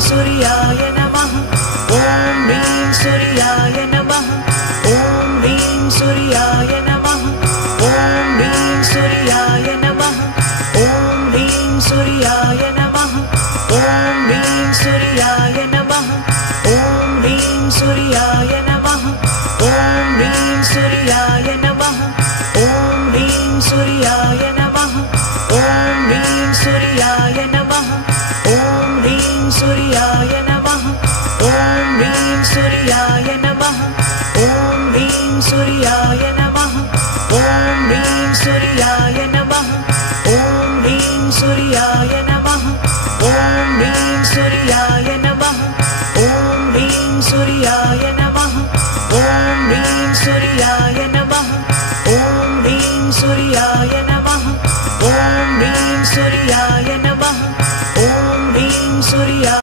सूर्याय नमः ॐ ह्रीं सूर्याय नमः ॐ ह्रीं सूर्याय नमः ॐ ह्रीं सूर्याय नमः ॐ ह्रीं सूर्याय नमः ॐ ह्रीं सूर्याय नमः ॐ ह्रीं सूर्याय नमः ॐ ह्रीं सूर्याय नमः ॐ ह्रीं सूर्याय नमः ॐ ह्रीं सूर्याय नमः ॐ ह्रीं सूर्याय नमः ॐ ह्रीं सूर्याय नमः ॐ ह्रीं सूर्याय नमः ॐ ह्रीं सूर्याय नमः ॐ ह्रीं सूर्याय नमः ॐ ह्रीं सूर्याय